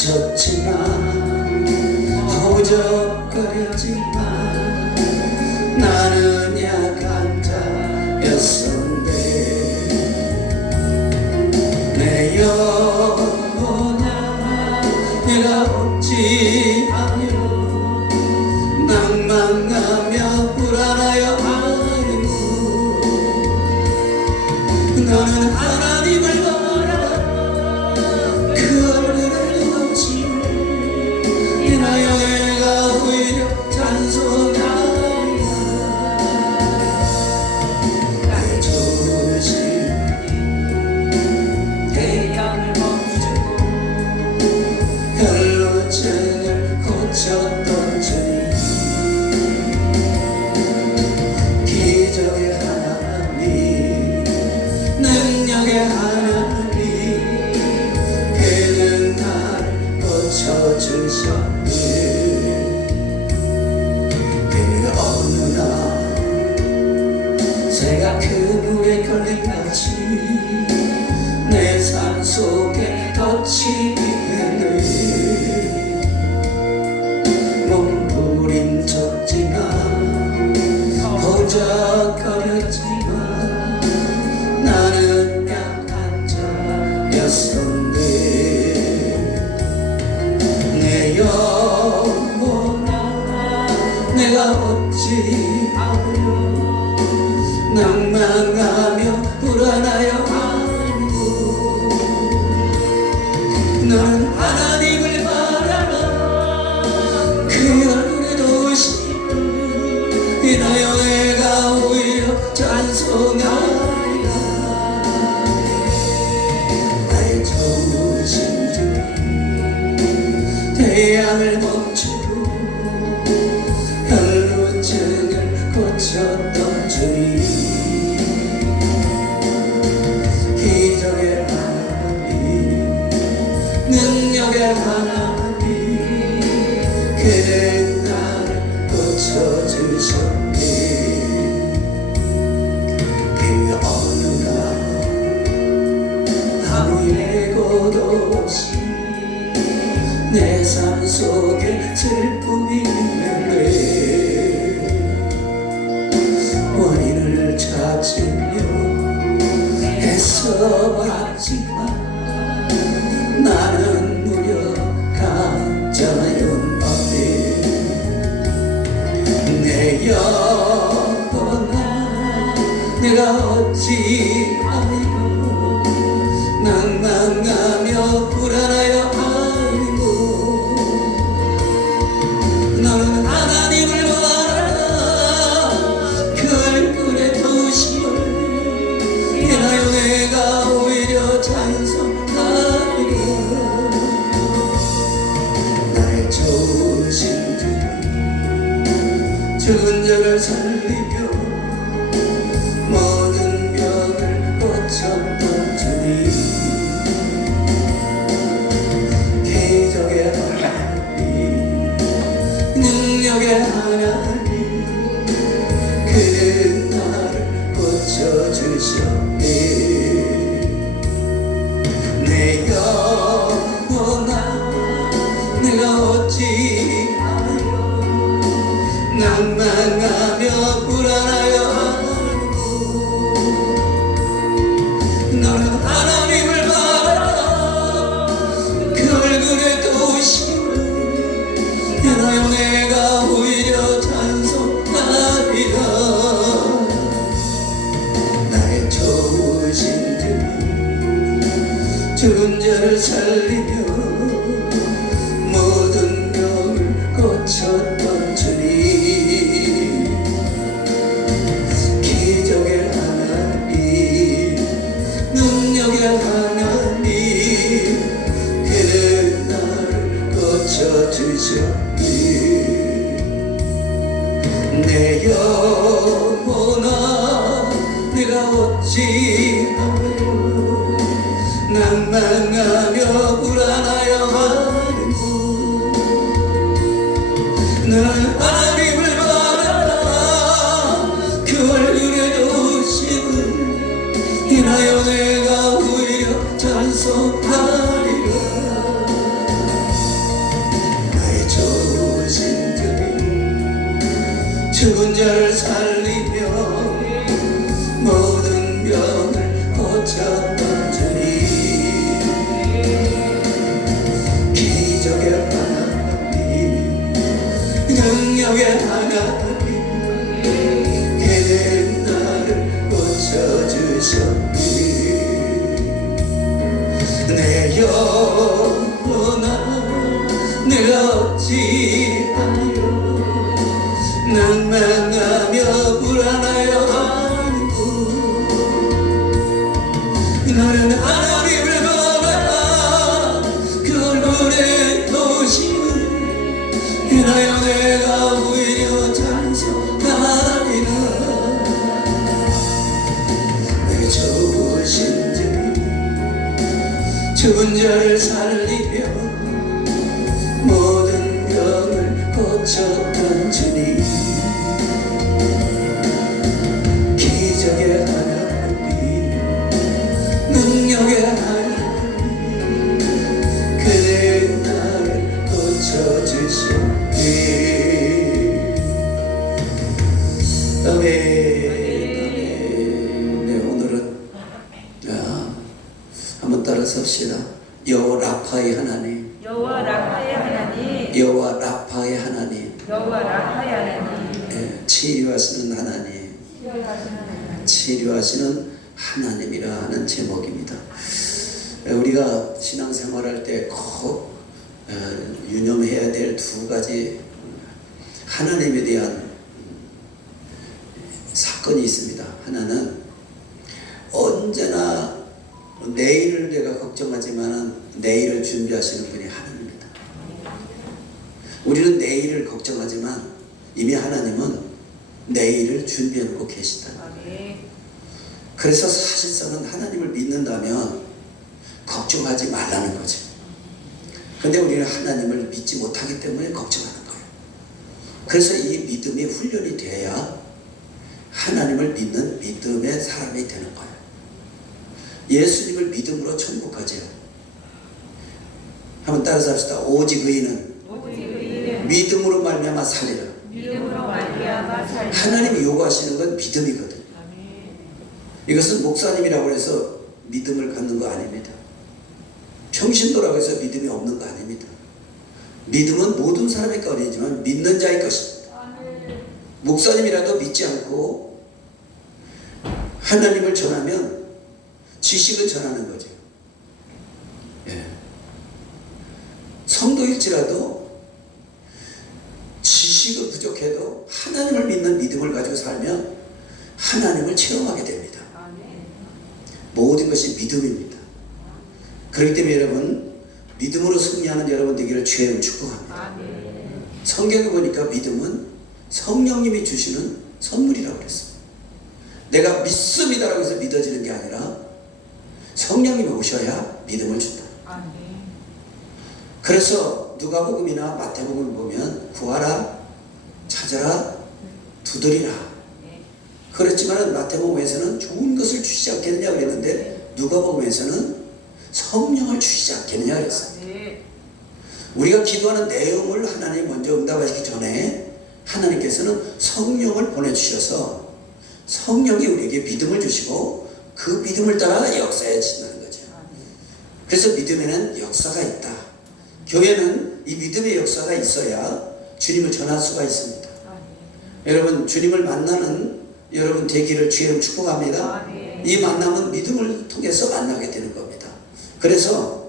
졌지만 허우적거렸지만 나는 약한 자였었네. 내 영혼아 내가 없지 않여 낭망하며 불안하여 하는 너는 하나님을 바라 그 얼굴에 놓지 인하여 내가 오히려 찬송하리라. 나의 조신 태양을 멈추고 결로증을 고쳤던 주님 기적의 하나님 능력의 하나님 그는 나를 고쳐주셨네. 그 어느 날 새가 그 물에 걸림같이 내 삶 속에 덧치네. 몸부림쳤지만 허우적거렸지만 나는 약한 자였었네. 내 영혼아 내가 없지 않으려 낭망하며 불안하여 하고 너는 하나님을 바라라 그 얼굴에 도심을 인하여 내가 오히려 찬송하리라. 나의 좋으신 주님 태양을 멈추고 결로증을 고쳤던 주님 기적의 하나님 능력의 하나님 그는 나를 고쳐주셨네. 그 어느 날 아무 예고도 없이 내 삶 속에 슬픔이 있는데 원인을 찾으려 애써봤지만 나는 무력하자였네. 내 영혼아 내가 어찌 알고 낭망하며 불안하여 하리고 너는 하나님을 바라라 그 얼굴에 도심을 인하여 내가 오히려 찬송하리라. 나의 좋으신 주님 죽은 자를 살리며 모든 병을 고쳤던 주님 기적의 하나님 능력의 하나님 그는 나를 고쳐주셨네. 내 영혼아 내가 어찌 하여 낭망하며 불안하여 하고 너는 하나님을 바라라 그 얼굴에 도심을 인하여 내가 오히려 찬송하리라. 나의 좋으신 주님 죽은 자를 살리며 모든 병을 고쳤던 주님 기적의 하나님 능력의 하나님 그는 나를 고쳐주셨네. 내 영혼아 내가 어찌 하여 낭망하며 불안하여 하는구 너는 하나님을 바라라 그 얼굴에 도심을 인하여 내가 오히려 찬송하리라. 자를 살리며 모든 병을 고쳤던 주님, 기적의 하나님, 능력의 하나님, 그대 나를 고쳐주셨니. 내 영혼아 늘 어찌하여 낭만하며 불안하여 하는구. 나는 하나님을 바라다 그 얼굴에 도심을 인하여 내가 오히려 찬송하리라. 내 좋으신 주님, 죽은 자를 살리며 모든 병을 고쳤던 주님, 기적의 하나님, 능력의 하나님, 그대 나를 고쳐주셨니. 아멘. 네, 오늘은 한번 따라 섭시다. 여호와 라파의 하나님, 여호와 라파의 하나님, 여호와 라파의 하나님, 여호와 라파의 하나님, 네, 치료하시는 하나님, 치료하시는 하나님이라 하는 제목입니다. 우리가 신앙생활할 때 꼭 유념해야 될 두 가지 하나님에 대한 사건이 있습니다. 하나는 언제나 내일을 내가 걱정하지만 내일을 준비하시는 분이 하나님입니다. 우리는 내일을 걱정하지만 이미 하나님은 내일을 준비해 놓고 계시다. 그래서 사실상은 하나님을 믿는다면 걱정하지 말라는 거죠. 근데 우리는 하나님을 믿지 못하기 때문에 걱정하는 거예요. 그래서 이 믿음이 훈련이 돼야 하나님을 믿는 믿음의 사람이 되는 거예요. 예수님을 믿음으로 천국 가지요. 한번 따라서 합시다. 오직 의인은 믿음으로 말미암아 살리라. 하나님이 요구하시는 건 믿음이거든요. 이것은 목사님이라고 해서 믿음을 갖는 거 아닙니다. 평신도라고 해서 믿음이 없는 거 아닙니다. 믿음은 모든 사람의 것이지만 믿는 자의 것입니다. 목사님이라도 믿지 않고 하나님을 전하면 지식을 전하는 거죠. 예. 성도일지라도 지식은 부족해도 하나님을 믿는 믿음을 가지고 살면 하나님을 체험하게 됩니다. 모든 것이 믿음입니다. 그렇기 때문에 여러분, 믿음으로 승리하는 여러분 되기를 주의 축복합니다. 성경에 보니까 믿음은 성령님이 주시는 선물이라고 그랬어요. 내가 믿습니다라고 해서 믿어지는 게 아니라 성령님이 오셔야 믿음을 준다. 그래서 누가복음이나 마태복음을 보면 구하라, 찾아라, 두드리라 그랬지만 마태복음에서는 좋은 것을 주시지 않겠느냐 그랬는데 누가복음에서는 성령을 주시지 않겠느냐 그랬어요. 우리가 기도하는 내용을 하나님 먼저 응답하시기 전에 하나님께서는 성령을 보내주셔서 성령이 우리에게 믿음을 주시고 그 믿음을 따라 역사해 주신다는 거죠. 그래서 믿음에는 역사가 있다. 교회는 이 믿음의 역사가 있어야 주님을 전할 수가 있습니다. 여러분, 주님을 만나는 여러분 되기를 주의 축복합니다. 이 만남은 믿음을 통해서 만나게 되는 겁니다. 그래서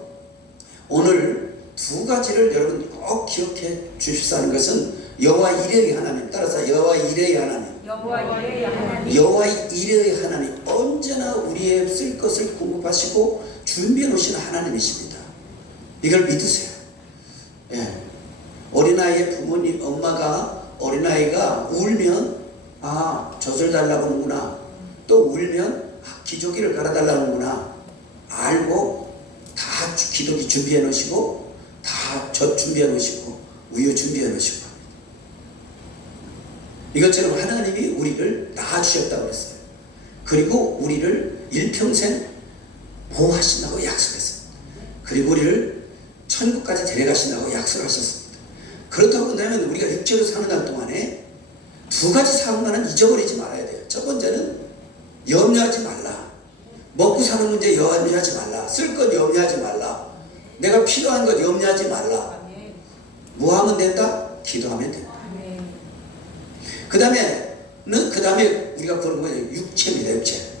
오늘 두 가지를 여러분 꼭 기억해 주십사는 것은 여호와 이레의 하나님, 따라서 여호와 이레의 하나님, 여호와 이레의 하나님, 언제나 우리의 쓸 것을 공급하시고 준비해 놓으시는 하나님이십니다. 이걸 믿으세요. 예. 어린아이의 부모님, 엄마가 어린아이가 울면 젖을 달라고 하는구나, 또 울면 기저귀를 갈아달라는구나 알고 다 기저귀 준비해 놓으시고 다 젖 준비해 놓으시고 우유 준비해 놓으시고 합니다. 이것처럼 하나님이 우리를 낳아주셨다고 했어요. 그리고 우리를 일평생 보호하신다고 약속했어요. 그리고 우리를 천국까지 데려가신다고 약속하셨습니다. 그렇다고 한다면 우리가 육체로 사는 날 동안에 두 가지 사항만은 잊어버리지 말아야 돼요. 첫 번째는 염려하지 말라. 먹고 사는 문제 염려하지 말라. 쓸 것 염려하지 말라. 내가 필요한 것 염려하지 말라. 뭐 하면 된다? 기도하면 된다. 그 다음에 우리가 보는 거는 육체입니다. 육체.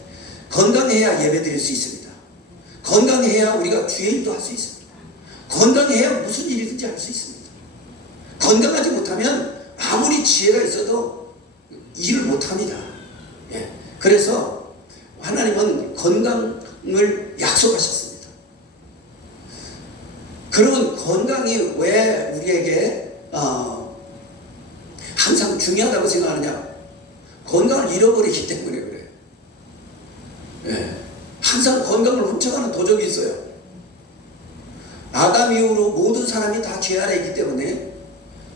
건강해야 예배 드릴 수 있습니다. 건강해야 우리가 주의 일도 할 수 있습니다. 건강해야 무슨 일이든지 할 수 있습니다. 건강하지 못하면 아무리 지혜가 있어도 일을 못합니다. 예. 그래서 하나님은 건강을 약속하셨습니다. 그러면 건강이 왜 우리에게 항상 중요하다고 생각하느냐? 건강을 잃어버리기 때문에 그래요. 예. 항상 건강을 훔쳐가는 도적이 있어요. 아담 이후로 모든 사람이 다 죄 아래 있기 때문에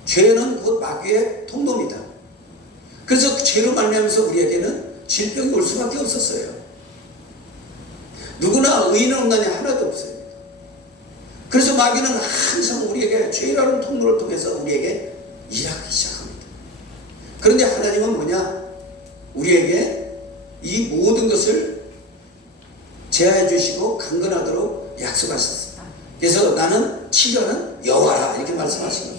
죄는 곧 마귀의 통로입니다. 그래서 죄로 말미암아서 우리에게는 질병이 올 수밖에 없었어요. 누구나 의인은 없나니 하나도 없어요. 그래서 마귀는 항상 우리에게 죄라는 통로를 통해서 우리에게 일하기 시작합니다. 그런데 하나님은 뭐냐? 우리에게 이 모든 것을 제하해 주시고 강건하도록 약속하셨어요. 그래서 나는 치료는 여호와라 이렇게 말씀하신 거예요.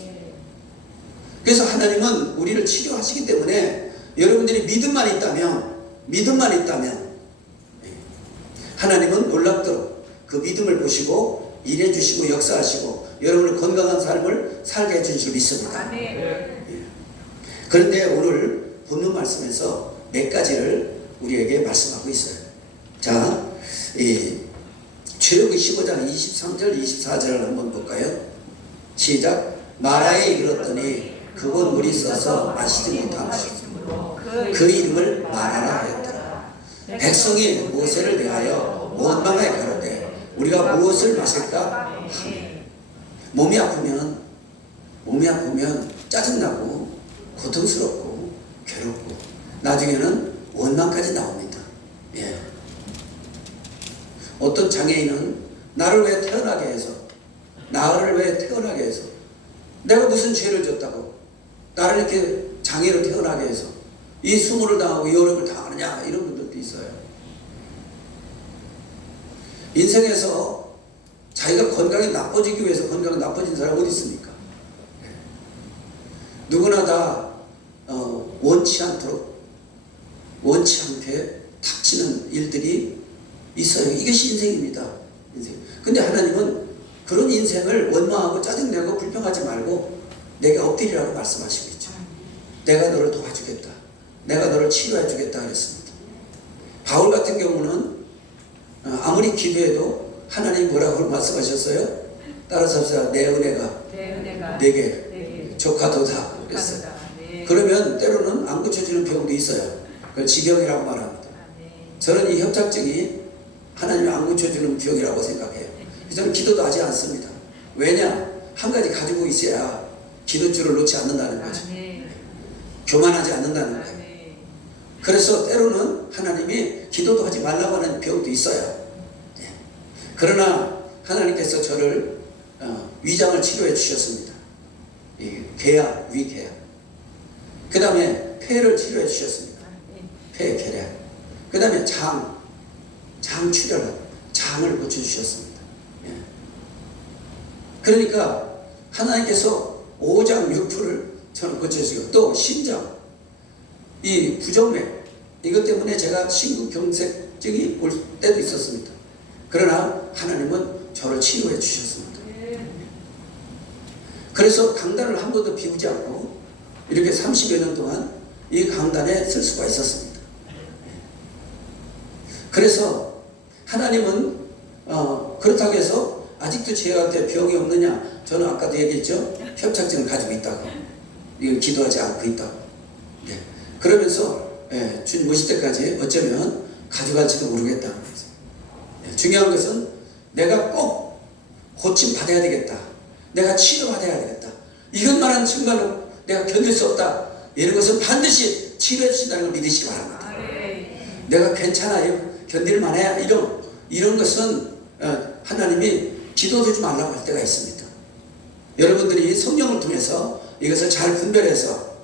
그래서 하나님은 우리를 치료하시기 때문에 여러분들이 믿음만 있다면 하나님은 놀랍도록 그 믿음을 보시고 일해 주시고 역사하시고 여러분을 건강한 삶을 살게 해주실 줄 믿습니다. 그런데 오늘 본문 말씀에서 몇 가지를 우리에게 말씀하고 있어요. 자, 출애굽기 15장 23절 24절을 한번 볼까요? 시작. 마라에 이르렀더니 그곳 물이 써서 마시지 못함으로 그 이름을 마라라 하였더라. 백성이 모세를 대하여 원망하여 가로되 우리가 무엇을 마실까 하매 몸이 아프면 짜증나고 고통스럽고 괴롭고 나중에는 원망까지 나옵니다. 예. 어떤 장애인은 나를 왜 태어나게 해서 내가 무슨 죄를 졌다고 나를 이렇게 장애로 태어나게 해서 이 수모를 당하고 이 어려움을 당하느냐 이런 분들도 있어요. 인생에서 자기가 건강이 나빠지기 위해서 건강이 나빠진 사람이 어디 있습니까? 누구나 다 원치 않게 닥치는 일들이 있어요. 이것이 인생입니다. 근데 하나님은 그런 인생을 원망하고 짜증내고 불평하지 말고 내게 엎드리라고 말씀하시고 있죠. 내가 너를 도와주겠다. 내가 너를 치료해 주겠다 그랬습니다. 바울 같은 경우는 아무리 기도해도 하나님 뭐라고 말씀하셨어요? 따라서 합시다. 내 은혜가 내게 족하도다 그랬어요. 그러면 때로는 안 고쳐지는 병도 있어요. 그걸 지병이라고 말합니다. 저는 이 협착증이 하나님이 안 고쳐주는 병이라고 생각해요. 저는 기도도 하지 않습니다. 왜냐? 한 가지 가지고 있어야 기도줄을 놓지 않는다는 거죠. 교만하지 않는다는 거예요. 그래서 때로는 하나님이 기도도 하지 말라고 하는 병도 있어요. 그러나 하나님께서 저를 위장을 치료해 주셨습니다. 계약, 위계약. 그 다음에 폐를 치료해 주셨습니다. 폐 계략. 그 다음에 장 출혈, 장을 고쳐주셨습니다. 그러니까 하나님께서 5장 6부를 저는 고쳐주시고 또 심장, 이 부정맥 이것 때문에 제가 심근경색증이 올 때도 있었습니다. 그러나 하나님은 저를 치료해 주셨습니다. 그래서 강단을 한 번도 비우지 않고 이렇게 30여 년 동안 이 강단에 쓸 수가 있었습니다. 그래서 하나님은 그렇다고 해서 아직도 저한테 병이 없느냐? 저는 아까도 얘기했죠. 협착증을 가지고 있다고. 이걸 기도하지 않고 있다고. 네. 그러면서 주님 오실 때까지 어쩌면 가져갈지도 모르겠다는 거죠. 네. 중요한 것은 내가 꼭 고침 받아야 되겠다. 내가 치료받아야 되겠다. 이것만은 정말로 내가 견딜 수 없다. 이런 것은 반드시 치료해 주신다는 걸 믿으시기 바랍니다. 내가 괜찮아요. 견딜만해. 이런 것은 하나님이 기도하지 말라고 할 때가 있습니다. 여러분들이 성령을 통해서 이것을 잘 분별해서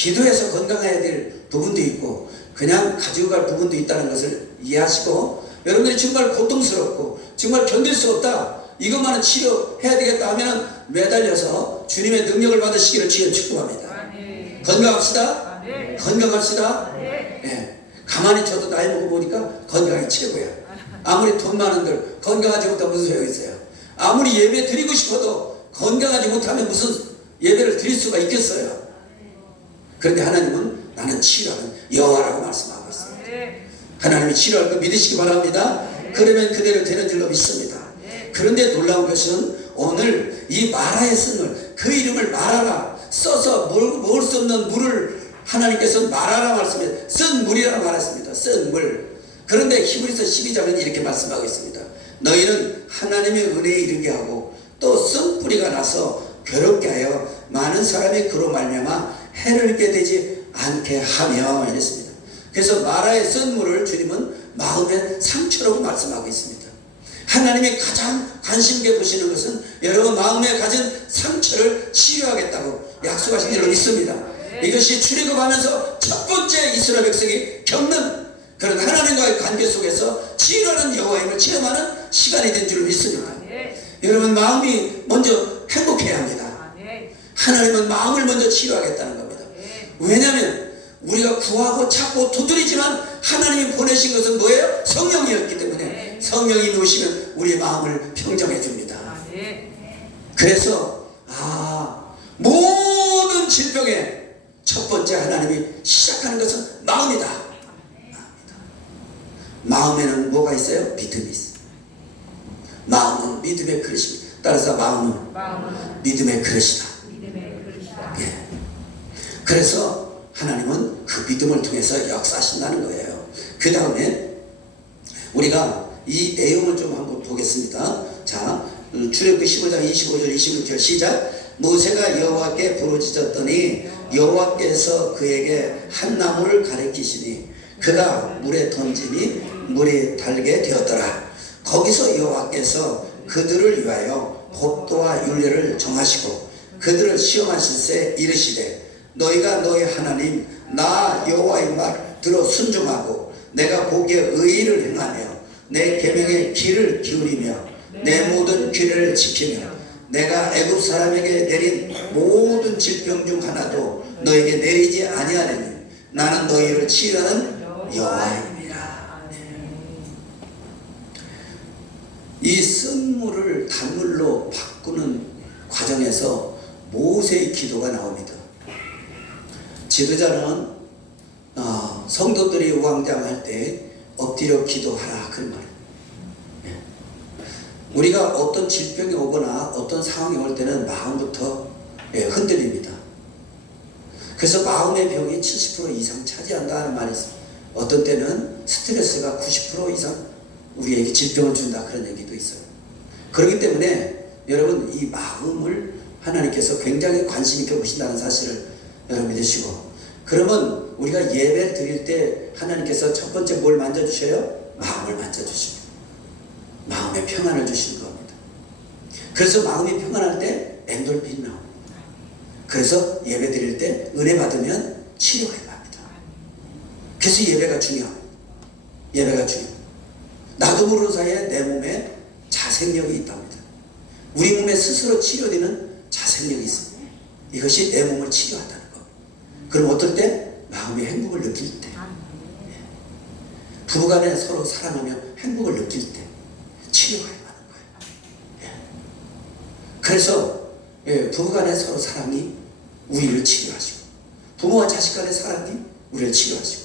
기도해서 건강해야 될 부분도 있고 그냥 가지고 갈 부분도 있다는 것을 이해하시고, 여러분들이 정말 고통스럽고 정말 견딜 수 없다, 이것만은 치료해야 되겠다 하면 매달려서 주님의 능력을 받으시기를 주여 축복합니다. 아멘. 건강합시다. 아멘. 건강합시다. 네. 예. 가만히 저도 나이 먹어보니까 건강이 최고야. 아무리 돈 많은들 건강하지 못하면 무슨 소용이 있어요. 아무리 예배 드리고 싶어도 건강하지 못하면 무슨 예배를 드릴 수가 있겠어요. 그런데 하나님은 나는 치료하는 여호와라고 말씀하고 있어요. 네. 하나님이 치료할 거 믿으시기 바랍니다. 그러면 그대로 되는 줄로 믿습니다. 그런데 놀라운 것은 오늘 이 마라의 쓴물, 그 이름을 마라라 써서 먹을 수 없는 물을 하나님께서 마라라 말씀해 쓴 물이라고 말했습니다. 쓴 물. 그런데 히브리서 12장은 이렇게 말씀하고 있습니다. 너희는 하나님의 은혜에 이르게 하고 또 쓴뿌리가 나서 괴롭게 하여 많은 사람이 그로 말미암아 해를 입게 되지 않게 하며 이랬습니다. 그래서 마라의 쓴 물을 주님은 마음의 상처라고 말씀하고 있습니다. 하나님이 가장 관심 있게 보시는 것은 여러분 마음에 가진 상처를 치유하겠다고 약속하신 줄로 믿습니다. 이것이 출애굽하면서 첫 번째 이스라엘 백성이 겪는 그런 하나님과의 관계 속에서 치유하는 여호와임을 체험하는 시간이 된 줄로 믿습니다. 여러분 마음이 먼저 행복해야 합니다. 하나님은 마음을 먼저 치유하겠다는 겁니다. 왜냐하면 우리가 구하고 찾고 두드리지만 하나님이 보내신 것은 뭐예요? 성령이었기 때문에 성령이 오시면 우리의 마음을 평정해 줍니다. 그래서 모든 질병의 첫 번째 하나님이 시작하는 것은 마음이다. 마음에는 뭐가 있어요? 믿음이 있어요. 마음은 믿음의 그릇입니다. 따라서 마음은 믿음의 그릇이다. 예. 그래서 하나님은 그 믿음을 통해서 역사하신다는 거예요. 그 다음에 우리가 이 내용을 좀 한번 보겠습니다. 자, 출애굽기 15장 25절 26절 시작. 모세가 여호와께 부르짖었더니 여호와께서 그에게 한 나무를 가리키시니 그가 물에 던지니 물이 달게 되었더라. 거기서 여호와께서 그들을 위하여 법도와 율례를 정하시고 그들을 시험하실세 이르시되 너희가 너희 하나님 나 여호와의 말 들어 순종하고 내가 보기에 의의를 행하며 내 계명의 귀를 기울이며 내 모든 규례를 지키며 내가 애굽 사람에게 내린 모든 질병 중 하나도 너에게 내리지 아니하느니 나는 너희를 치유하는 여호와입니다. 이 쓴물을 단물로 바꾸는 과정에서 모세의 기도가 나옵니다. 지도자는 성도들이 우왕좌왕할 때 엎드려 기도하라 그 말이에요. 우리가 어떤 질병이 오거나 어떤 상황이 올 때는 마음부터 흔들립니다. 그래서 마음의 병이 70% 이상 차지한다는 말이 있습니다. 어떤 때는 스트레스가 90% 이상 우리에게 질병을 준다 그런 얘기도 있어요. 그렇기 때문에 여러분 이 마음을 하나님께서 굉장히 관심 있게 보신다는 사실을 여러분 믿으시고, 그러면 우리가 예배를 드릴 때 하나님께서 첫 번째 뭘 만져주셔요? 마음을 만져주십니다. 마음의 평안을 주시는 겁니다. 그래서 마음이 평안할 때 엔돌핀이 나옵니다. 그래서 예배 드릴 때 은혜 받으면 치료가 일어납니다. 그래서 예배가 중요합니다. 예배가 중요합니다. 나도 모르는 사이에 내 몸에 자생력이 있답니다. 우리 몸에 스스로 치료되는 자생력이 있습니다. 이것이 내 몸을 치료한다는 겁니다. 그럼 어떨 때? 마음의 행복을 느낄 때, 부부간에 서로 사랑하며 행복을 느낄 때 치료가 일어나는 거예요. 그래서 부부간에 서로 사랑이 우리를 치료하시고, 부모와 자식 간의 사랑이 우리를 치료하시고,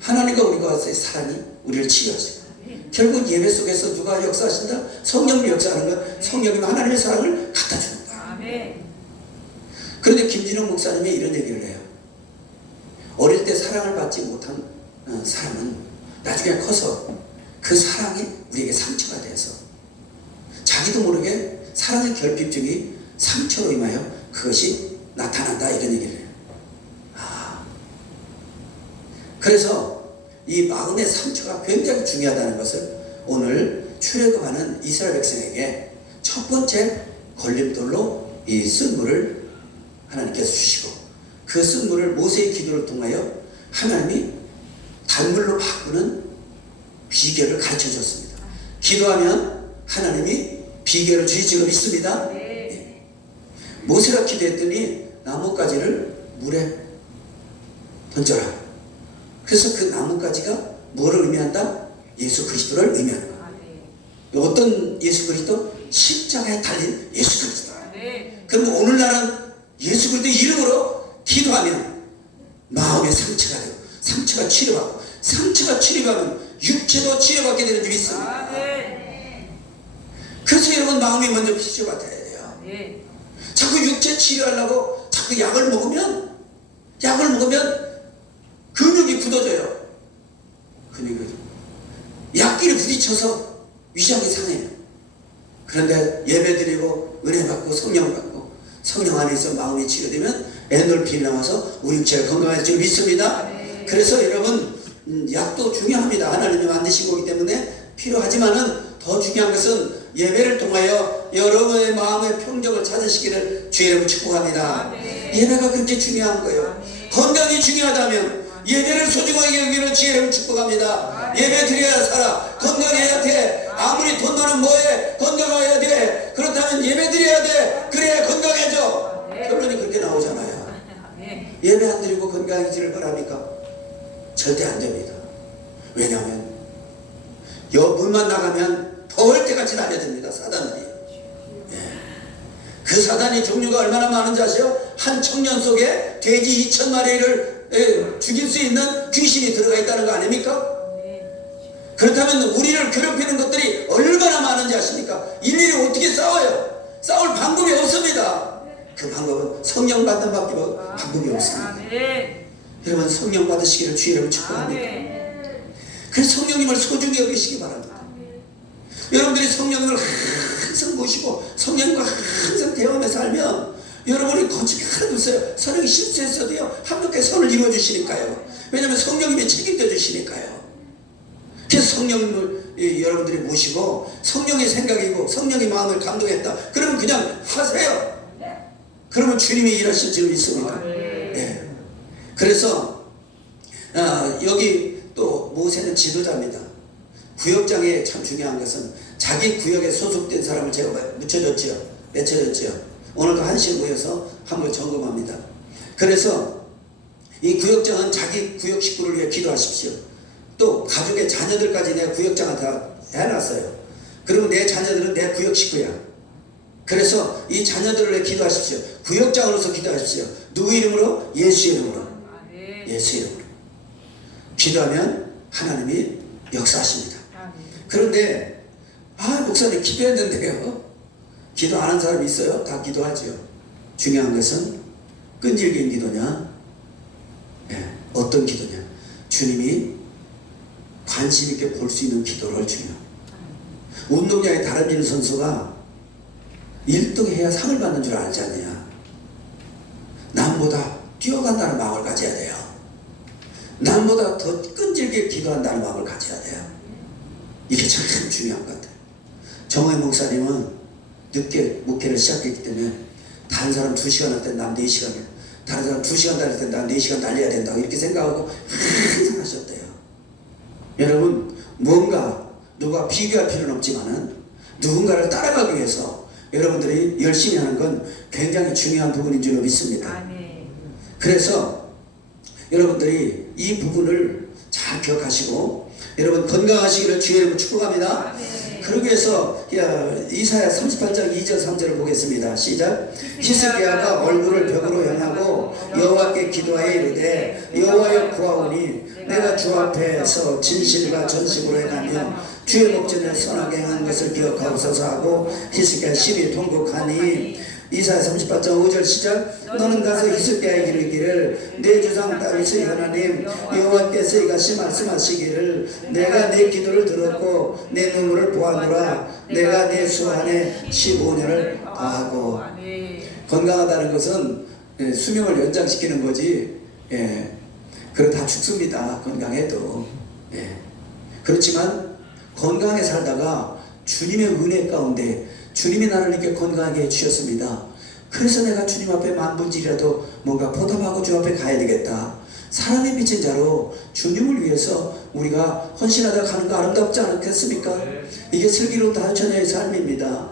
하나님과 우리와의 사랑이 우리를 치료하시고, 결국 예배 속에서 누가 역사하신다? 성령님이 역사하는 거야. 성령님이 하나님의 사랑을 갖다 주는 거야. 그런데 김진영 목사님이 이런 얘기를 해요. 어릴 때 사랑을 받지 못한 사람은 나중에 커서 그 사랑이 우리에게 상처가 돼서 자기도 모르게 사랑의 결핍증이 상처로 임하여 그것이 나타난다 이런 얘기를 해요. 그래서 이 마음의 상처가 굉장히 중요하다는 것을 오늘 출애굽하는 이스라엘 백성에게 첫 번째 걸림돌로 이 쓴물을 하나님께서 주시고, 그 쓴 물을 모세의 기도를 통하여 하나님이 단물로 바꾸는 비결을 가르쳐 줬습니다. 기도하면 하나님이 비결을 주실지 믿습니다. 모세가 기도했더니 나뭇가지를 물에 던져라. 그래서 그 나뭇가지가 뭐를 의미한다? 예수 그리스도를 의미하는 거야. 어떤 예수 그리스도? 십자가에 달린 예수 그리스도. 그럼 오늘날은 예수 그리스도 이름으로 기도하면 마음의 상처가 되고 상처가 치료받고 상처가 치료받으면 육체도 치료받게 되는 줄 믿습니다. 그래서 여러분 마음이 먼저 치료받아야 돼요. 자꾸 육체 치료하려고 자꾸 약을 먹으면 근육이 굳어져요. 근육이 약끼리 부딪혀서 위장이 상해요. 그런데 예배드리고 은혜 받고 성령 받고 성령 안에서 마음이 치료되면 엔돌핀이 나와서 우리 육체가 건강해질 줄 믿습니다. 그래서 여러분 약도 중요합니다. 하나님이 만드신 거기 때문에 필요하지만은 더 중요한 것은 예배를 통하여 여러분의 마음의 평정을 찾으시기를 주의 이름으로 축복합니다. 예배가 그렇게 중요한 거예요. 건강이 중요하다면 예배를 소중하게 여기는 주의 이름으로 축복합니다. 예배 드려야 살아. 건강해야 돼. 아무리 돈 많은 뭐해. 건강해야 돼. 그렇다면 예배 드려야 돼. 그래야 건강해져. 결론이 그렇게 나오잖아요. 예배 안 드리고 건강해지를 바랍니까? 절대 안 됩니다. 왜냐하면 문만 나가면 벌떼같이 달려듭니다. 사단들이. 그 사단의 종류가 얼마나 많은지 아세요? 한 청년 속에 돼지 2,000마리를 죽일 수 있는 귀신이 들어가 있다는 거 아닙니까? 그렇다면 우리를 괴롭히는 것들이 얼마나 많은지 아십니까? 일일이 어떻게 싸워요? 싸울 방법이 없습니다. 그 방법은 성령 받는 밖에 방법이 없습니다. 여러분 성령 받으시기를 주의 이름으로 축복합니다. 그래서 성령님을 소중히 여기시기 바랍니다. 여러분들이 성령님을 항상 모시고 성령님과 항상 대화하며 살면 여러분이 거짓이 하나도 없어요. 성령이 실수했어도요 합력하게 선을 이루어주시니까요. 왜냐하면 성령님이 책임져 주시니까요. 그래서 성령님을 여러분들이 모시고 성령의 생각이고 성령의 마음을 감동했다. 그러면 그냥 하세요. 그러면 주님이 일하실 줄 믿습니다. 네. 그래서 여기 또 모세는 지도자입니다. 구역장에 참 중요한 것은 자기 구역에 소속된 사람을 제가 맺혀줬지요. 오늘도 한시에 모여서 한번 점검합니다. 그래서 이 구역장은 자기 구역 식구를 위해 기도하십시오. 또 가족의 자녀들까지 내 구역장을 다 해놨어요. 그리고 내 자녀들은 내 구역 식구야. 그래서 이 자녀들을 위해 기도하십시오. 구역장으로서 기도하십시오. 누구 이름으로? 예수 이름으로. 예수 이름으로. 기도하면 하나님이 역사하십니다. 그런데 목사님 기도했는데요. 기도 안 한 사람이 있어요? 다 기도하죠. 중요한 것은 끈질긴 기도냐? 어떤 기도냐? 주님이 관심 있게 볼 수 있는 기도를 중요합니다. 운동장에 다른 선수가 1등 해야 상을 받는 줄 알지 않느냐? 남보다 뛰어간다는 마음을 가져야 돼요. 남보다 더 끈질기게 기도한다는 마음을 가져야 돼요. 이게 참 중요한 것 같아요. 정호영 목사님은 늦게 목회를 시작했기 때문에 다른 사람 2시간 할 때 난 4시간이야. 다른 사람 2시간 달릴 때 난 4시간 달려야 된다고 이렇게 생각하고 항상 하셨대요. 여러분 뭔가 누가 비교할 필요는 없지만은 누군가를 따라가기 위해서 여러분들이 열심히 하는 건 굉장히 중요한 부분인 줄 믿습니다. 그래서 여러분들이 이 부분을 잘 기억하시고 여러분 건강하시기를 주의 이름으로 축복합니다. 그러기 위해서 이사야 38장 2절 3절을 보겠습니다. 시작. 히스기야가 얼굴을 벽으로 향하고 여호와께 기도하여 이르되 여호와여 구하오니 내가 주 앞에서 진실과 전심으로 행하며 주의 목전에 선하게 행한 것을 기억하옵소서 하고 히스기야 심히 통곡하니 이사야 38장 5절 시작. 너는 가서 히스기야에게 이르기를 내 조상 다윗의 하나님 여호와께서 이같이 말씀하시기를 내가 내 기도를 들었고 내 눈물을 보았노라. 내가 내 수 안에 15년을 더하고. 건강하다는 것은 수명을 연장시키는 거지 그렇다 죽습니다. 건강해도. 그렇지만 건강하게 살다가 주님의 은혜 가운데 주님이 나를 이렇게 건강하게 해주셨습니다. 그래서 내가 주님 앞에 만분질이라도 뭔가 보답하고 주 앞에 가야 되겠다. 사랑에 미친 자로 주님을 위해서 우리가 헌신하다 가는 거 아름답지 않겠습니까? 이게 슬기로운 다처녀의 삶입니다.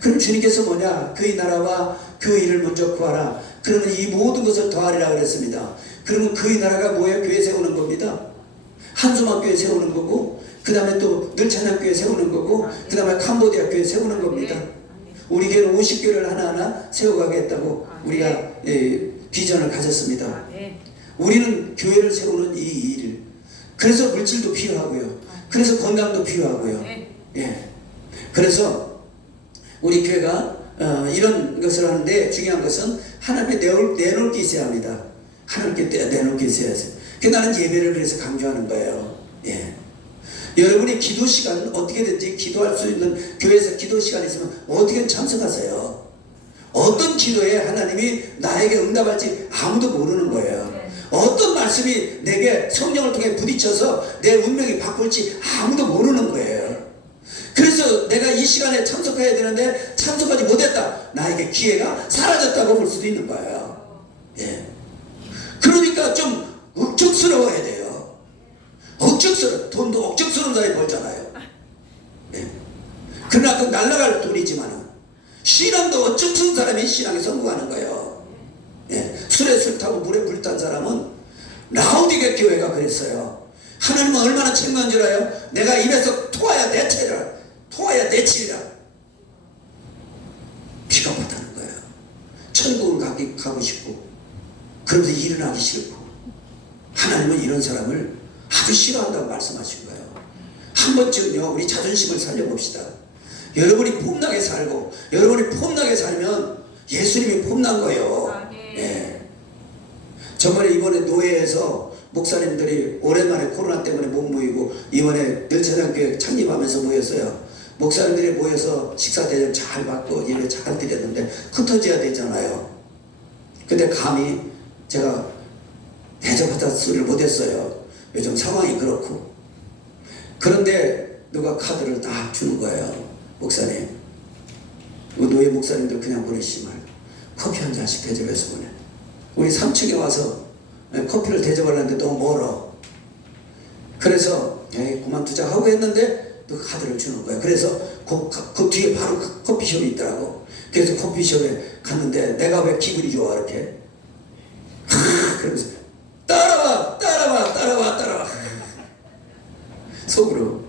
그럼 주님께서 뭐냐? 그의 나라와 그 일을 먼저 구하라. 그러면 이 모든 것을 더하리라 그랬습니다. 그러면 그의 나라가 뭐예요? 교회 세우는 겁니다. 한수막교회 세우는 거고, 그 다음에 또 늘찬양교회 세우는 거고, 그 다음에 캄보디아 교회 세우는 겁니다. 우리 교회는 50교회를 하나하나 세워가겠다고 우리가 비전을 가졌습니다. 우리는 교회를 세우는 이 일, 그래서 물질도 필요하고요. 그래서 건강도 필요하고요. 예. 그래서 우리 교회가 이런 것을 하는데 중요한 것은 하나님께 내놓을 게 있어야 합니다. 하나님께 내놓을 게 있어야 해요. 나는 예배를 그래서 강조하는 거예요. 예. 여러분이 기도 시간 어떻게든지 기도할 수 있는 교회에서 기도 시간이 있으면 어떻게든 참석하세요. 어떤 기도에 하나님이 나에게 응답할지 아무도 모르는 거예요. 어떤 말씀이 내게 성령을 통해 부딪혀서 내 운명이 바꿀지 아무도 모르는 거예요. 그래서 내가 이 시간에 참석해야 되는데 참석하지 못했다. 나에게 기회가 사라졌다고 볼 수도 있는 거예요. 예. 그러니까 좀 억척스러워야 돼요. 돈도 억척스러운 사람이 벌잖아요. 예. 그러나 그 날아갈 돈이지만은 신앙도 억척스러운 사람이 신앙에 성공하는 거예요. 예. 술에 술 타고 물에 불 탄 사람은 라우디게 교회가 그랬어요. 하나님은 얼마나 책망한 줄 알아요? 내가 입에서 토하야 내치리라. 토하야 내치리라. 비겁하다는 거예요. 천국을 가고 싶고 그러면서 일은 하기 싫고 하나님은 이런 사람을 아주 싫어한다고 말씀하신 거예요. 한 번쯤요 우리 자존심을 살려봅시다. 여러분이 폼나게 살고 여러분이 폼나게 살면 예수님이 폼난 거예요. 예. 저번에 이번에 노예에서 목사님들이 오랜만에 코로나 때문에 못 모이고 이번에 늘찬양교회 창립하면서 모였어요. 목사님들이 모여서 식사 대접 잘 받고 예배 잘 드렸는데 흩어져야 되잖아요. 근데 감히 제가 대접하다 소리를 못했어요. 요즘 상황이 그렇고. 그런데 누가 카드를 딱 주는 거예요. 목사님, 노예 목사님들 그냥 보내시지 말고 커피 한 잔씩 대접해서 보내. 우리 3층에 와서 커피를 대접하려는데 너무 멀어. 그래서 그만두자 하고 했는데 또 카드를 주는 거예요. 그래서 그 뒤에 바로 커피숍이 있더라고. 그래서 커피숍에 갔는데 내가 왜 기분이 좋아 이렇게. 그러면서 따라와 속으로.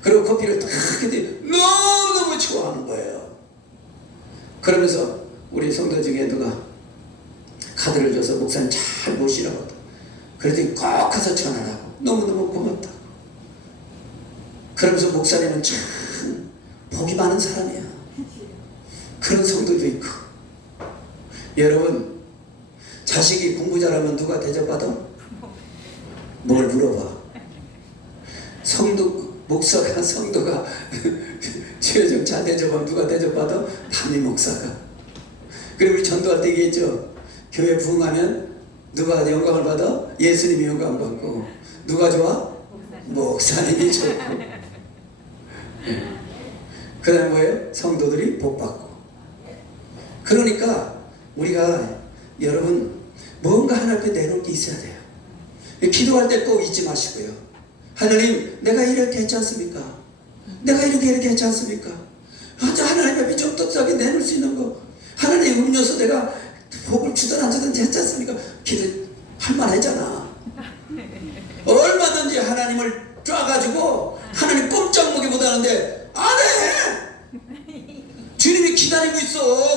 그리고 커피를 딱 했더니 너무너무 좋아하는 거예요. 그러면서 우리 성도 중에 누가 카드를 줘서 목사님 잘 모시라고. 그랬더니 꼭 가서 전화하고 너무너무 고맙다. 그러면서 목사님은 참 복이 많은 사람이야. 그런 성도도 있고. 여러분 자식이 공부 잘하면 누가 대접받아? 뭘 물어봐. 성도가 주여 좀 잘 대접하면 누가 대접받아? 담임 목사가. 그리고 우리 전도할 때 얘기했죠. 교회 부흥하면 누가 영광을 받아? 예수님이 영광 받고. 누가 좋아? 목사님이 좋고. 그 다음에 뭐예요? 성도들이 복 받고. 그러니까 우리가 여러분 뭔가 하나님 앞에 내놓을 게 있어야 돼요. 기도할 때 꼭 잊지 마시고요. 하나님 내가 이렇게 했지 않습니까? 내가 이렇게 했지 않습니까? 하나님 앞에 좀 떡하게 내놓을 수 있는 거. 하나님 음료수 내가 복을 주든 안 주든 했지 않습니까? 기도할 만하잖아. 얼마든지 하나님을 쫙가지고 하나님 꼼짝 먹이 못하는데 안 해! 주님이 기다리고 있어.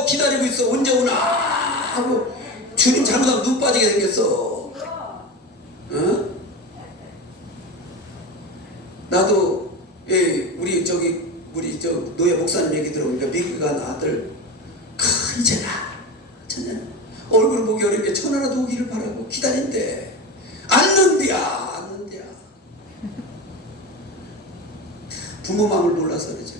언제 오나 하고 주님 잘못하면 눈 빠지게 생겼어. 어? 나도 우리 노예 목사님 얘기 들어보니까 미국에 간 아들 이제나 얼굴 보기 어렵게 전화라도 오기를 바라고 기다린대. 않는디야. 부모 마음을 몰라서 그러죠.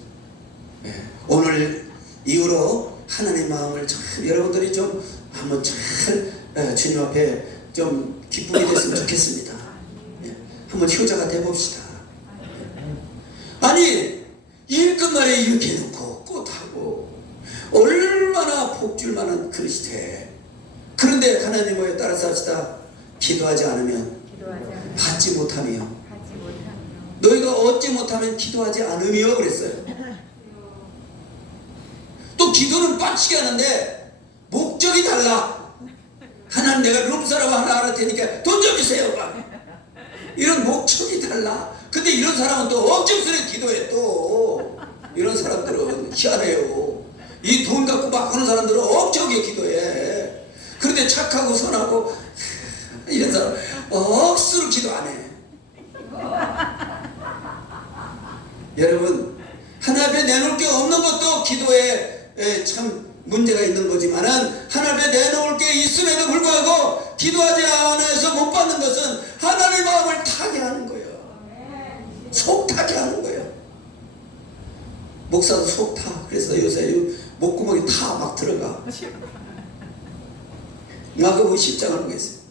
오늘 이후로 하나님 마음을 참 여러분들이 좀 한번 잘 주님 앞에 좀 기쁨이 됐으면 좋겠습니다. 한번 효자가 돼봅시다. 아니 일 끝날에 이렇게 해놓고 꽃하고 얼마나 복줄만 기도하는 그릇이 돼. 그런데 하나님을 따라서 합시다. 기도하지 않으면 기도하지 않으면 받지 못하며 받지 못하며 너희가 얻지 못하면 기도하지 않으며 그랬어요. 또 기도는 빡치게 하는데 목적이 달라. 하나님 내가 룸사람 하나 알아 테니까 돈 좀 주세요. 이런 목적이 달라. 근데 이런 사람은 또 억지스레 기도해. 또 이런 사람들은 희한해요. 이 돈 갖고 막 하는 사람들은 억지하게 기도해. 그런데 착하고 선하고 이런 사람 억수로 기도 안 해. 여러분 하나님 앞에 내놓을 게 없는 것도 기도에 참 문제가 있는 거지만은 하나님 앞에 내놓을 게 있음에도 불구하고 기도하지 않아서 못 받는 것은 하나님의 마음을 타게 하는 거예요. 속 타게 하는 거예요. 목사도 속 타. 그래서 요새 목구멍이 타 막 들어가. 마가복음 10장을 보겠습니다.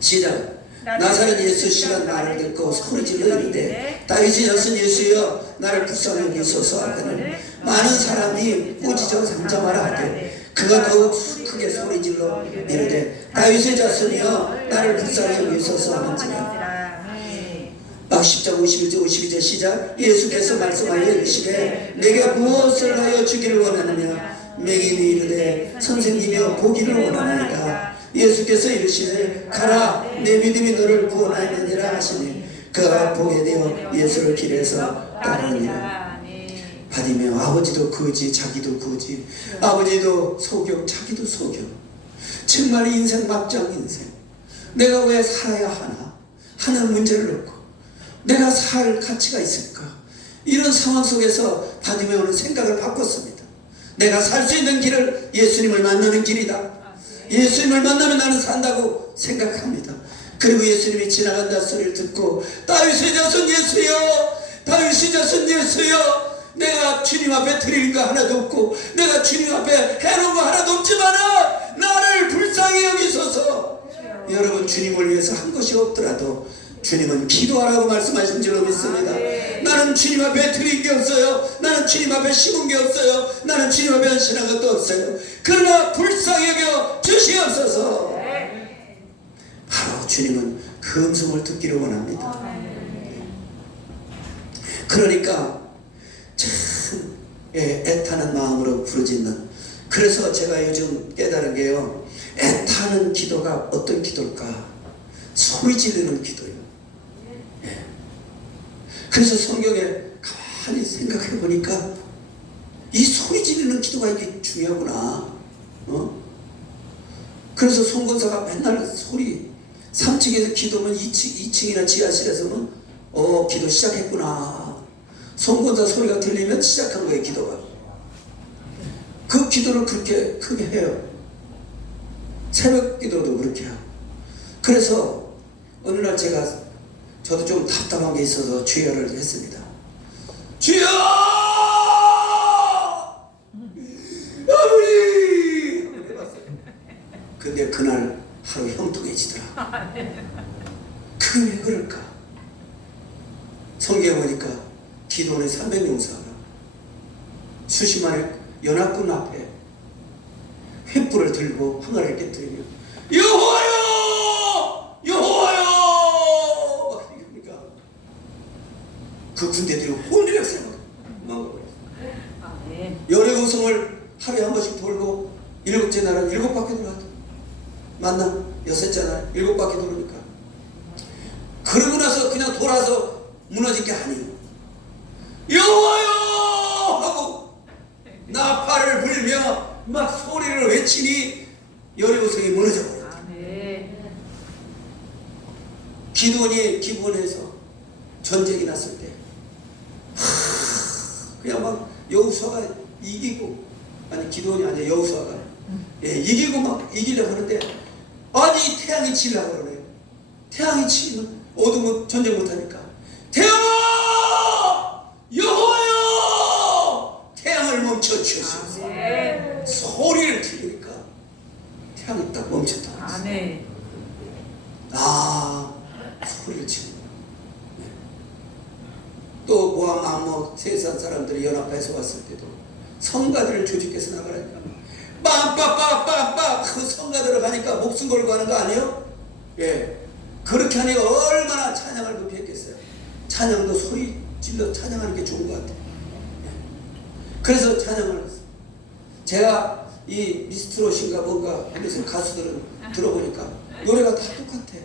시작. 나사렛 예수 시간 말을 듣고 소리질러 이르되 다윗의 자손 예수여 나를 불쌍히 여기소서 하거늘 많은 사람이 꾸짖어 상점하라 하되 그가 더욱 크게 소리질러 이르되 다윗의 자손이여 나를 불쌍히 여기소서 하는지라. 막 10장 51절 52절 시작. 예수께서 말씀하여 이르시되 내가 무엇을 하여 주기를 원하느냐. 맹인이 이르되 선생님이여 보기를 원하나이다. 예수께서 이르시되 가라 내 믿음이 너를 구원하였느니라 하시니 그가 보게 되어 예수를 길에서 따르니라. 받으며 아버지도 거지 자기도 거지. 아버지도 속여 자기도 속여. 정말 인생 막장 인생. 내가 왜 살아야 하나 하는 문제를 놓고 내가 살 가치가 있을까? 이런 상황 속에서 바디메오는 생각을 바꿨습니다. 내가 살 수 있는 길을 예수님을 만나는 길이다. 예수님을 만나면 나는 산다고 생각합니다. 그리고 예수님이 지나간다 소리를 듣고 다윗의 자손 예수여 다윗의 자손 예수여 내가 주님 앞에 드릴 거 하나도 없고 내가 주님 앞에 해놓은 거 하나도 없지만 나를 불쌍히 여기소서. 여러분 주님을 위해서 한 것이 없더라도 주님은 기도하라고 말씀하신 줄로 믿습니다. 나는 주님 앞에 드린 게 없어요. 나는 주님 앞에 심은 게 없어요. 나는 주님 앞에 헌신한 것도 없어요. 그러나 불쌍히 여겨 주시옵소서. 바로 주님은 그 음성을 듣기를 원합니다. 그러니까 참 애타는 마음으로 부르짖는. 그래서 제가 요즘 깨달은 게요, 애타는 기도가 어떤 기도일까? 소리 지르는 기도예요. 그래서 성경에 가만히 생각해 보니까 이 소리 지르는 기도가 이게 중요하구나. 그래서 송건사가 맨날 소리 3층에서 기도면 2층이나 지하실에서는 기도 시작했구나. 송건사 소리가 들리면 시작한 거예요. 기도가. 그 기도를 그렇게 크게 해요. 새벽 기도도 그렇게 하고. 그래서 어느 날 저도 좀 답답한 게 있어서 주여를 했습니다. 주여! 아버지! 근데 그날 하루 형통해지더라. 그게 왜 그럴까? 성경에 보니까 기도원의 300용사가 수시만에 연합군 앞에 횃불을 들고 항아리를 깨뜨리며 여호와여! 여호와여! 그 군대들이 혼리백성을 망가버렸어요. 여레고성을 하루에 한 번씩 돌고 7째 날은 7바퀴 돌아도 만나 6째 날 7바퀴 돌으니까 그러고 나서 그냥 돌아서 무너진 게 아니에요. 여호와여! 하고 나팔을 불며 막 소리를 외치니 여레고성이 무너져 버렸다. 기도원이 기본에서 전쟁이 났을 때 그냥 막 여호수아가 이기고, 아니 기도원이 아니라 여호수아가 이기고 막 이기려고 하는데 아니 태양이 치려고 그러네요. 태양이 치면 어두면 전쟁 못하니까 태양아! 여호와여! 태양을 멈춰 주시옵소서. 소리를 지르니까 태양이 딱 멈췄다. 소리를 지르고 또 모함 암몬 세상 사람들이 연합해서 왔을 때도 성가들을 조직해서 나가라니까 막 빰빰빰빰빰 그 성가대로 가니까 목숨 걸고 하는 거 아니에요? 예. 그렇게 하니 얼마나 찬양을 높이 했겠어요. 찬양도 소리 질러 찬양하는 게 좋은 것 같아요. 예. 그래서 찬양을 했어요. 제가 이 미스트롯인가 뭔가 하면서 가수들은 들어보니까 노래가 다 똑같아.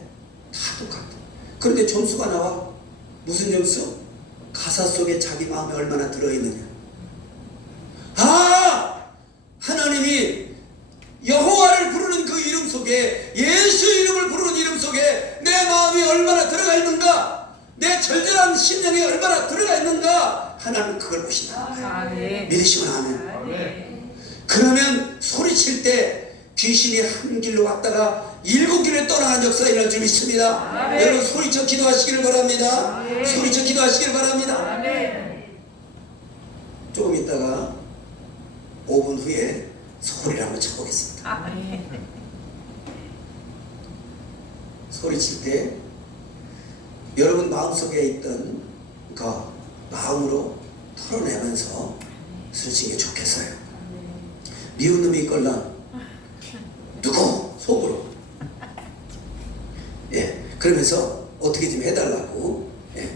다 똑같아. 그런데 점수가 나와. 무슨 점수? 가사 속에 자기 마음이 얼마나 들어있느냐. 아! 하나님이 여호와를 부르는 그 이름 속에, 예수 이름을 부르는 이름 속에 내 마음이 얼마나 들어가 있는가, 내 절절한 심령이 얼마나 들어가 있는가, 하나님은 그걸 보신다. 아멘. 믿으시면 아멘. 아멘. 그러면 소리칠 때 귀신이 한 길로 왔다가 7길로 떠나는 역사가 일어날 줄 믿습니다. 아멘. 여러분 소리쳐 기도하시기를 바랍니다. 아멘. 소리쳐 기도하시기를 바랍니다. 아멘. 조금 있다가 5분 후에 소리를 한번 쳐보겠습니다. 아멘. 소리칠 때 여러분 마음속에 있던 거 마음으로 털어내면서 소리치는 게 좋겠어요. 미운 놈이 있걸라 누구? 속으로. 예, 그러면서 어떻게 좀 해달라고. 예,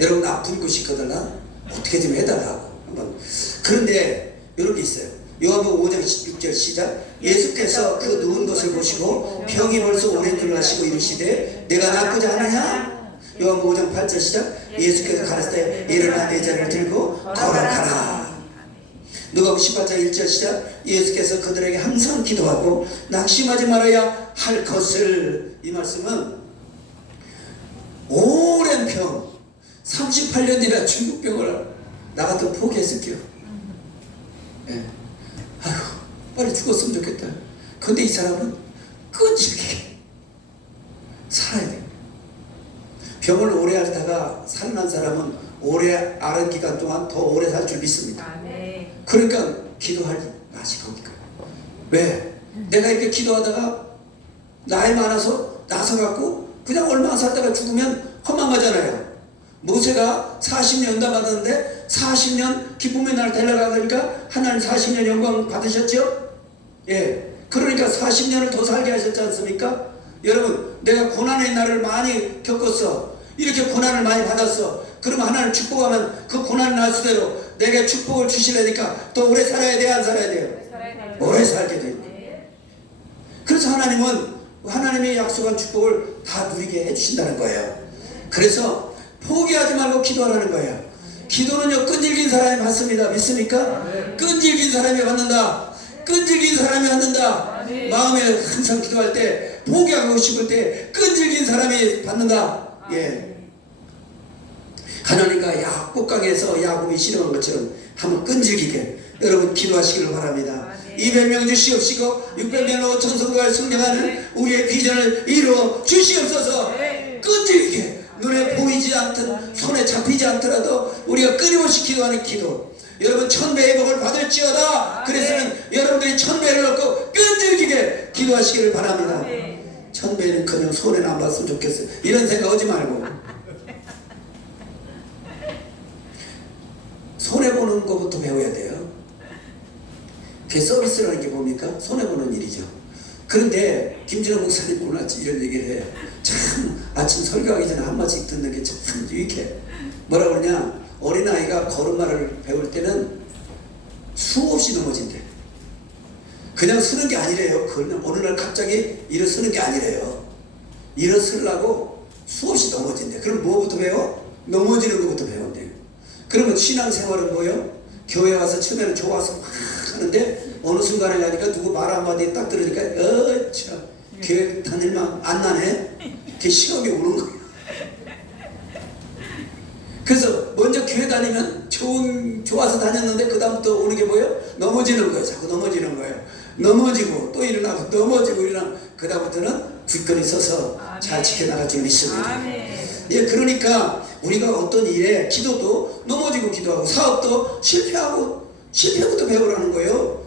여러분 아픈 곳이 있거든요. 어떻게 좀 해달라고 한번. 그런데 이런 게 있어요. 요한복음 5장 16절 시작. 예수께서 그 누운 것을 보시고 병이 벌써 오래 들어가시고 이르시되 내가 낫고자 하느냐. 요한복음 5장 8절 시작. 예수께서 가르치되 일어나 내 자리를 들고 걸어가라. 누가복음 18장 1절 시작. 예수께서 그들에게 항상 기도하고 낙심하지 말아야 할 것을. 이 말씀은 오랜 병 38년이나 중국병을 나 같으면 포기했을게요. 예. 아이고 빨리 죽었으면 좋겠다. 근데 이 사람은 끈질기게 살아야 돼요. 병을 오래 앓다가 살아난 사람은 오래 앓은 기간 동안 더 오래 살 줄 믿습니다. 아멘. 그러니까 기도할 맛이 겁니까? 왜? 내가 이렇게 기도하다가 나이 많아서 나서갖고 그냥 얼마 살다가 죽으면 허망하잖아요. 모세가 40년 담았는데 40년 기쁨의 날 데려가니까 하나님 40년 영광 받으셨죠? 예. 그러니까 40년을 더 살게 하셨지 않습니까? 여러분, 내가 고난의 날을 많이 겪었어. 이렇게 고난을 많이 받았어. 그러면 하나님 축복하면 그 고난 날 수대로 내게 축복을 주시려니까 더 오래 살아야 돼요, 안 살아야 돼요? 오래 살게 돼요. 그래서 하나님은 하나님의 약속한 축복을 다 누리게 해주신다는 거예요. 그래서 포기하지 말고 기도하라는 거예요. 기도는요, 끈질긴 사람이 받습니다. 믿습니까? 끈질긴 사람이 받는다. 끈질긴 사람이 받는다. 마음에 항상 기도할 때, 포기하고 싶을 때 끈질긴 사람이 받는다. 예. 하나님과 야복강에서 야곱이 실험한 것처럼 한번 끈질기게 여러분 기도하시기를 바랍니다. 200명 주시옵시고 600명으로 천성교회를 성장하는 우리의 비전을 이루어 주시옵소서. 끈질기게 눈에 보이지 않든 손에 잡히지 않더라도 우리가 끊임없이 기도하는 기도. 여러분 1000배의 복을 받을지어다. 그래서는 여러분들이 1000배를 얻고 끈질기게 기도하시기를 바랍니다. 1000배는 그냥 손에 안 봤으면 좋겠어요. 이런 생각 하지 말고 손해보는 것부터 배워야 돼요. 그게 서비스라는 게 뭡니까? 손해보는 일이죠. 그런데 김진호 목사님 오늘 아침 이런 얘기를 해요. 참 아침 설교하기 전에 한 마디씩 듣는 게 참 유익해. 뭐라 그러냐, 어린아이가 걸음마를 배울 때는 수없이 넘어진대. 그냥 서는 게 아니래요. 그냥 어느 날 갑자기 일어서는 게 아니래요. 일어서려고 수없이 넘어진대. 그럼 뭐부터 배워? 넘어지는 것부터 배운대요. 그러면 신앙생활은 뭐예요? 교회 와서 처음에는 좋아서 막 하는데 어느 순간에 가니까 누구 말 한마디에 딱 들으니까 참 교회 다닐만 안 나네. 그게 시험이 오는 거예요. 그래서 먼저 교회 다니면 좋아서 다녔는데 그 다음부터 오는 게 뭐예요? 넘어지는 거예요. 자꾸 넘어지는 거예요. 넘어지고 또 일어나고 넘어지고 일어나고 그 다음부터는 굳건히 서서 잘 지켜나갈 줄 믿습니다. 예, 그러니까 우리가 어떤 일에 기도도 넘어지고 기도하고 사업도 실패부터 배우라는 거예요.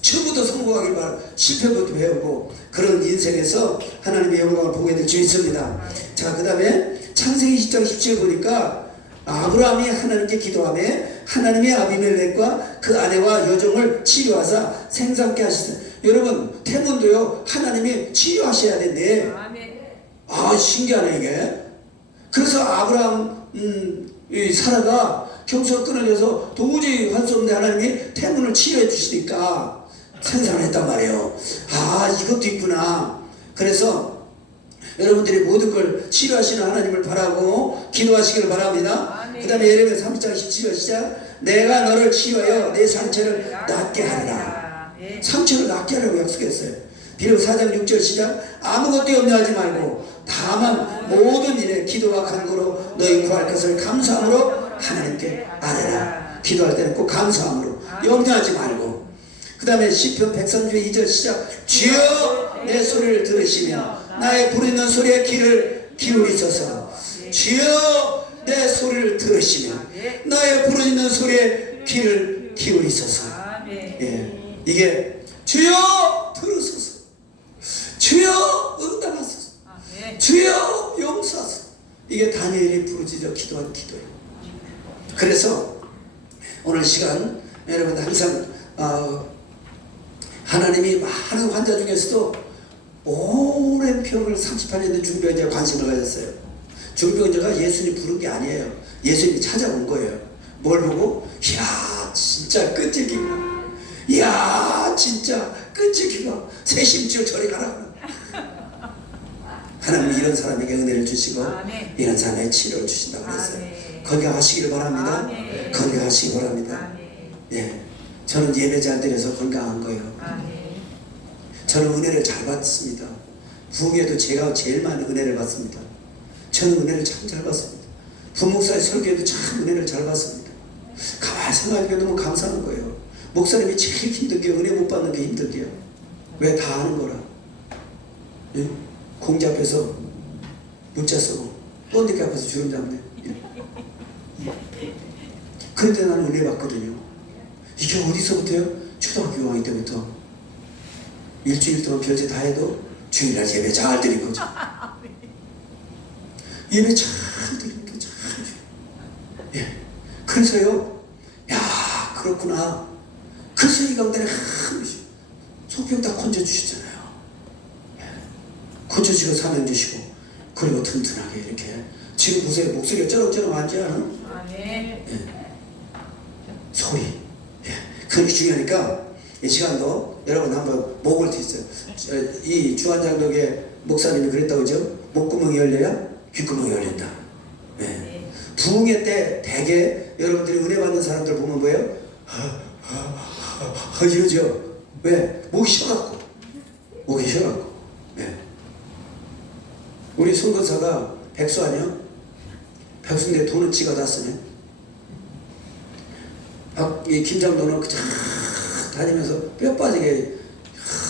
처음부터 성공하길 바라고 실패부터 배우고 그런 인생에서 하나님의 영광을 보게 될 줄 있습니다. 자, 그 다음에 창세기 10장 17 보니까 아브라함이 하나님께 기도하며 하나님이 아비멜렉과 그 아내와 여종을 치료하사 생삼게 하시다. 여러분 태문도요 하나님이 치료하셔야 된대. 아멘. 아 신기하네 이게. 그래서 아브라함 이 사라가 경수가 끊어져서 도저히 할 수 없는데 하나님이 태문을 치료해 주시니까 생산을 했단 말이에요. 아 이것도 있구나. 그래서 여러분들이 모든 걸 치료하시는 하나님을 바라고 기도하시기를 바랍니다. 그 다음에 예레미야 30장 17절 시작. 내가 너를 치유하여 내 상처를 낫게 하리라. 상처를 낫게 하라고 약속했어요. 빌립 4장 6절 시작. 아무것도 염려하지 말고 다만 모든 일에 기도와 간구로 너희 구할 것을 감사함으로 하나님께 아뢰라. 기도할 때는 꼭 감사함으로 염려하지 말고. 그 다음에 시편 132절 시작. 주여 내 소리를 들으시며 나의 부르짖는 소리에 귀를 기울이소서. 주여 내 소리를 들으시며 나의 부르짖는 소리에 귀를 기울이소서. 예, 이게 주여 들으소서, 주여 응답하소서, 주여 용서하소서. 이게 다니엘이 부르짖어 기도한 기도예요. 그래서 오늘 시간 여러분 항상 하나님이 많은 환자 중에서도 오랜 병을 38년대 중병자에 관심을 가졌어요. 중병자가 예수님 부른 게 아니에요. 예수님이 찾아온 거예요. 뭘 보고? 이야 진짜 끈질기구나. 이야 진짜 끈질기구나. 새심지어 저리 가라. 하나님이 이런 사람에게 은혜를 주시고 아멘. 이런 사람에게 치료를 주신다고 그랬어요. 아멘. 건강하시길 바랍니다. 아멘. 건강하시기 바랍니다. 아멘. 예, 저는 예배 잘 드려서 건강한 거예요. 아멘. 저는 은혜를 잘 받습니다. 부흥에도 제가 제일 많은 은혜를 받습니다. 저는 은혜를 참 잘 받습니다. 부목사의 설교에도 참 은혜를 잘 받습니다. 가만히 생각하니까 너무 감사한 거예요. 목사님이 제일 힘든 게 은혜 못 받는 게 힘든 게요. 왜 다 하는 거라. 예? 공지 앞에서 문자 쓰고 번데기 앞에서 주름 잡네. 그런데 나는 은혜 받거든요. 이게 어디서부터요? 초등학교 5학년 때부터 일주일 동안 별짓 다 해도 주일날 예배 잘 드린 거죠. 예배 잘 드리는 게 참 좋아요. 예. 그래서요, 야, 그렇구나. 그래서 이 가운데는 소병 다 건져주시잖아요. 예. 건져주시고 사명 주시고, 그리고 튼튼하게 이렇게. 지금 보세요. 목소리가 쩌렁쩌렁 하지 않아? 아멘. 예. 소리. 예. 그게 중요하니까 이 시간도 여러분 한번 목을 트세요. 이 주한장독의 목사님이 그랬다고 그죠? 목구멍이 열려야 귓구멍이 열린다. 예. 부흥회 때 대개 여러분들이 은혜 받는 사람들 보면 뭐예요? 이러죠. 왜? 목이 쉬어갖고. 목이 쉬어갖고. 예. 우리 송근사가 백수 아니야? 백수인데 돈은 지가 다 쓰네. 이 김장도는 그냥 다니면서 뼈 빠지게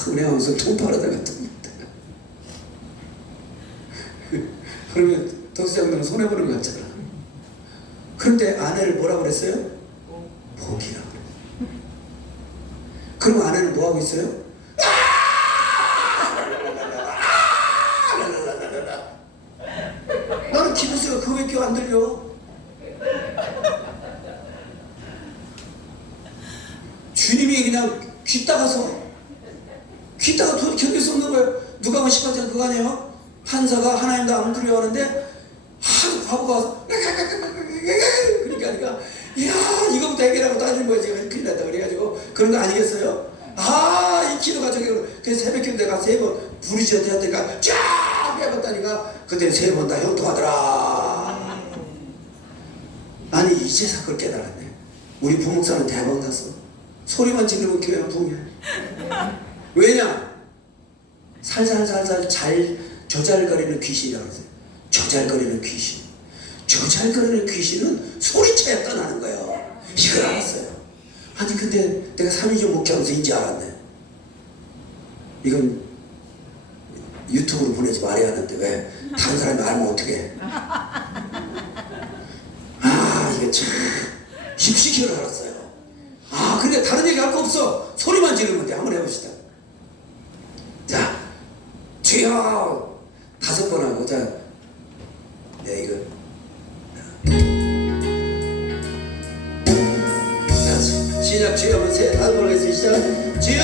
은행하면서 돈 팔아다가 그러면 덕수장도는 손해보는 것 같잖아. 그런데 아내를 뭐라고 그랬어요? 복이라고 그래. 그럼 아내는 뭐하고 있어요? 나는 기도수가 그거밖에 안 들려. 주님이 그냥 귀따가서 도저히 견딜 수 없는 거예요. 누가 뭐 18장 그거 아니에요? 한사가 하나님도 안 두려워하는데 하도 바보가 와서 그러니까 이야 이거부터 해결하고 따지는 거지. 큰일 났다 그래가지고 그런 거 아니겠어요? 이 기도가 저기 그래서 새벽 기도 가서 3번 부르짖어 대하니까 쫙 해봤다니까 그때 3번 다 형통하더라. 아니 이제서 그걸 깨달았네. 우리 부목사는 대박 났어. 소리만 지르면 교회가 부흥해. 왜냐? 살살살살 잘 조잘거리는 귀신이라고 그러세요. 조잘거리는 귀신. 조잘거리는 귀신은 소리쳐야 떠나는 거예요. 이걸 알았어요. 아니 근데 내가 3일 목회하면서 인지 알았네. 이건 유튜브로 보내지 말아야 하는데 왜 다른 사람이 알면 어떡해. 이게 참 힙시키를 알았어요. 근데 다른 얘기 할 거 없어. 소리만 지르면 돼. 한번 해봅시다. 자, 주여 5번 하고 자, 이거 시작. 주여 한번 세 다섯 번 해서 시작. 주여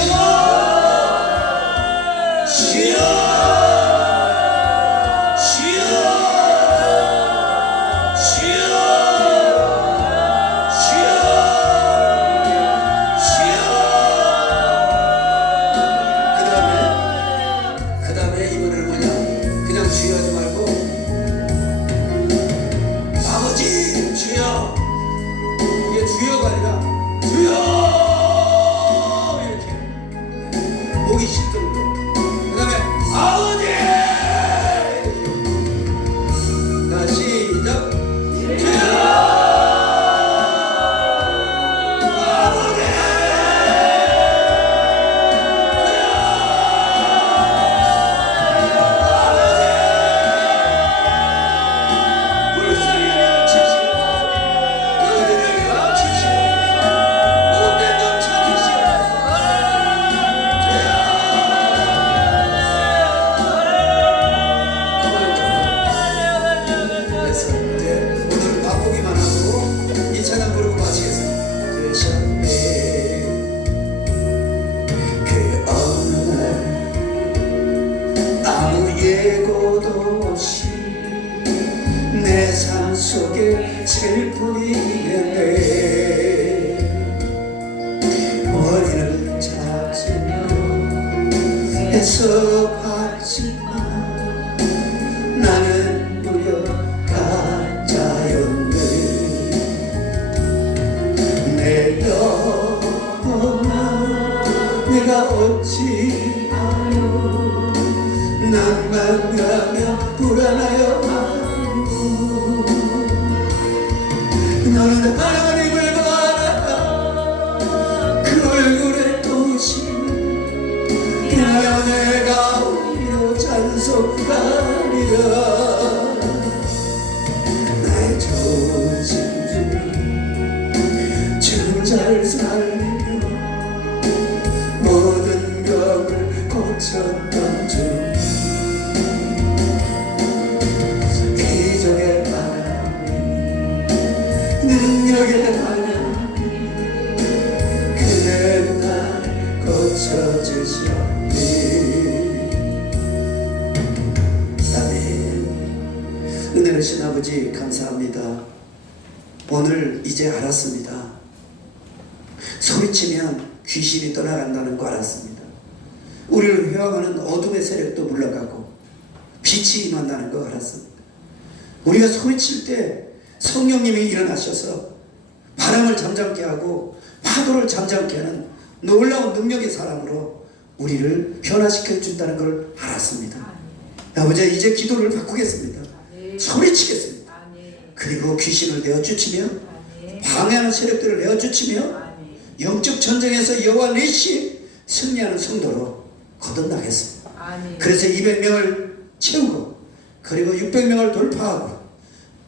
주여 주여 주여 주여 그 다음에 이번에는 뭐냐, 그냥 주여 하지 말고 아버지 주여, 이게 주여가 아니라 주여 이렇게 목이 쉴 정도. 그 다음에 아버지. 자 시작. 주여 아버지. 불쌍히 치시고 그들에게 치시고 못된 놈 찾으시고 그래서 이제 오늘 맛보기만 하고 이 찬양 부르고 마치겠습니다. 되셨네. 그 어느 날 아무 예고도 없이 내 삶 속에 슬픔이 있네. 머리를 찾으며 애써봤지만 나는 무려 가짜였네. 내 영혼아 내가 어찌하여 낭만가며 불안하여 하고 너는 하나님을 바라다 그 얼굴에 또시는 나여 내가 오히려 찬송하리라. 나의 조짐들 주는 잘 살리며 모든 병을 고쳤던 주 기적의 하나님 능력의 하나님 그대 날 고쳐주셨니. 아멘. 은혜로신 아버지 감사합니다. 오늘 이제 알았습니다. 소리치면 귀신이 떠나간다는 거 알았습니다. 우리를 회방하는 어둠의 세력도 물러가고 빛이 임한다는 거 알았습니다. 우리가 소리칠 때 성령님이 일어나셔서 바람을 잠잠케 하고 파도를 잠잠케 하는 놀라운 능력의 사람으로 우리를 변화시켜 준다는 걸 알았습니다. 아버지 이제 기도를 바꾸겠습니다. 소리치겠습니다. 그리고 귀신을 내어쫓으며 방해하는 세력들을 내어쫓으며 영적 전쟁에서 여호와 니시 승리하는 성도로 거듭나겠습니다. 그래서 200명을 채우고 그리고 600명을 돌파하고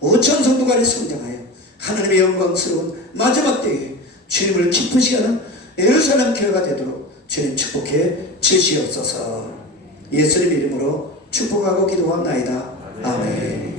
5천 성도간에 성장하여 하나님의 영광스러운 마지막 때에 주님을 기쁘시게 하는 예루살렘 교회가 되도록 주님 축복해 주시옵소서. 예수님 이름으로 축복하고 기도합나이다. 아멘.